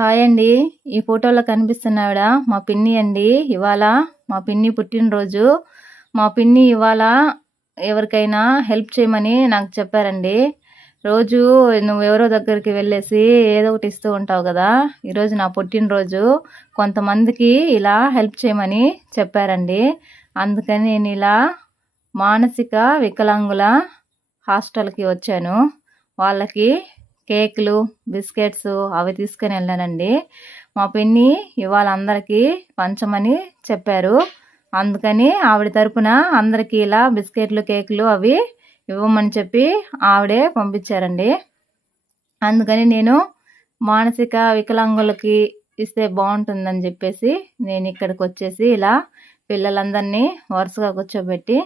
Hi అండి. ఈ ఫోటోలో కనిపిస్తున్న ఆవిడ మా పిన్ని అండి. ఇవాళ మా పిన్ని పుట్టినరోజు. మా పిన్ని ఇవాళ ఎవరికైనా హెల్ప్ చేయమని నాకు చెప్పారండి. రోజు నువ్వు ఎవరో దగ్గరికి వెళ్ళేసి ఏదో ఒకటి ఇస్తూ ఉంటావు కదా, ఈరోజు నా పుట్టినరోజు, కొంతమందికి ఇలా హెల్ప్ చేయమని చెప్పారండి. అందుకని నేను ఇలా మానసిక వికలాంగుల హాస్టల్కి వచ్చాను. వాళ్ళకి కేకులు, బిస్కెట్స్ అవి తీసుకొని వెళ్ళానండి. మా పిన్ని ఇవాళ అందరికీ పంచమని చెప్పారు. అందుకని ఆవిడ తరపున అందరికీ ఇలా బిస్కెట్లు, కేకులు అవి ఇవ్వమని చెప్పి ఆవిడే పంపించారండి. అందుకని నేను మానసిక వికలాంగులకి ఇస్తే బాగుంటుందని చెప్పేసి నేను ఇక్కడికి వచ్చేసి ఇలా పిల్లలందరినీ వరుసగా కూర్చోబెట్టి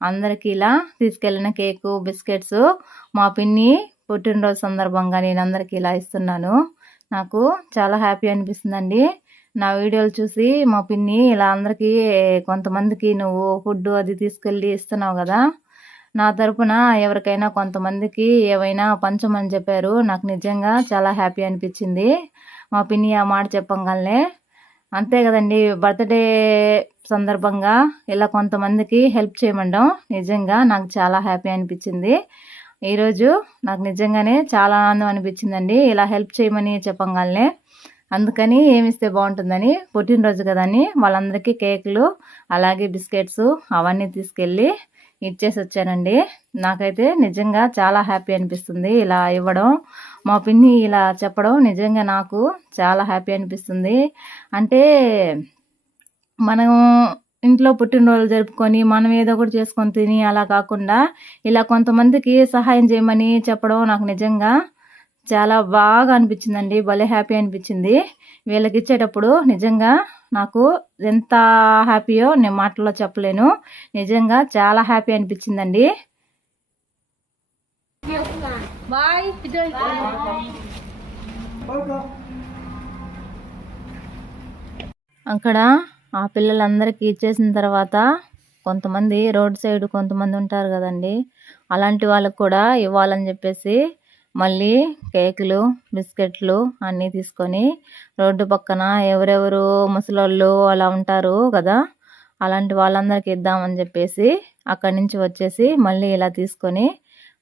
అందరికీ ఇలా తీసుకెళ్ళిన కేకు, బిస్కెట్స్ మా పిన్ని పుట్టినరోజు సందర్భంగా నేను అందరికీ ఇలా ఇస్తున్నాను. నాకు చాలా హ్యాపీ అనిపిస్తుందండి. నా వీడియోలు చూసి మా పిన్ని ఇలా అందరికీ కొంతమందికి నువ్వు ఫుడ్ అది తీసుకెళ్ళి ఇస్తున్నావు కదా, నా తరపున ఎవరికైనా కొంతమందికి ఏవైనా పంచమని చెప్పారు. నాకు నిజంగా చాలా హ్యాపీ అనిపించింది మా పిన్ని ఆ మాట చెప్పంగానే. అంతే కదండి, బర్త్డే సందర్భంగా ఇలా కొంతమందికి హెల్ప్ చేయమండం నిజంగా నాకు చాలా హ్యాపీ అనిపించింది. ఈరోజు నాకు నిజంగానే చాలా ఆనందం అనిపించిందండి ఇలా హెల్ప్ చేయమని చెప్పంగానే. అందుకని ఏమిస్తే బాగుంటుందని, పుట్టినరోజు కదని వాళ్ళందరికీ కేకులు అలాగే బిస్కెట్స్ అవన్నీ తీసుకెళ్ళి ఇచ్చేసి వచ్చానండి. నాకైతే నిజంగా చాలా హ్యాపీ అనిపిస్తుంది ఇలా ఇవ్వడం. మా పిన్ని ఇలా చెప్పడం నిజంగా నాకు చాలా హ్యాపీ అనిపిస్తుంది. అంటే మనం ఇంట్లో పుట్టినరోజు జరుపుకొని మనం ఏదో ఒకటి చేసుకొని తిని అలా కాకుండా ఇలా కొంతమందికి సహాయం చేయమని చెప్పడం నాకు నిజంగా చాలా బాగా అనిపించిందండి. భలే హ్యాపీ అనిపించింది. వీళ్ళకి ఇచ్చేటప్పుడు నిజంగా నాకు ఎంత హ్యాపీయో నేను మాటల్లో చెప్పలేను. నిజంగా చాలా హ్యాపీ అనిపించిందండి. అక్కడ ఆ పిల్లలందరికీ ఇచ్చేసిన తర్వాత కొంతమంది రోడ్ సైడ్ కొంతమంది ఉంటారు కదండి, అలాంటి వాళ్ళకు కూడా ఇవ్వాలని చెప్పేసి మళ్ళీ కేకులు, బిస్కెట్లు అన్నీ తీసుకొని రోడ్డు పక్కన ఎవరెవరు ముసలోళ్ళు అలా ఉంటారు కదా, అలాంటి వాళ్ళందరికీ ఇద్దామని చెప్పేసి అక్కడి నుంచి వచ్చేసి మళ్ళీ ఇలా తీసుకొని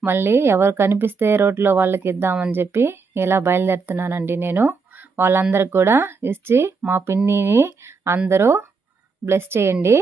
మళ్ళీ ఎవరు కనిపిస్తే రోడ్లో వాళ్ళకి ఇద్దామని చెప్పి ఇలా బయలుదేరుతున్నానండి నేను. వాళ్ళందరికి కూడా ఇచ్చి మా పిన్నిని అందరూ బ్లెస్ చేయండి.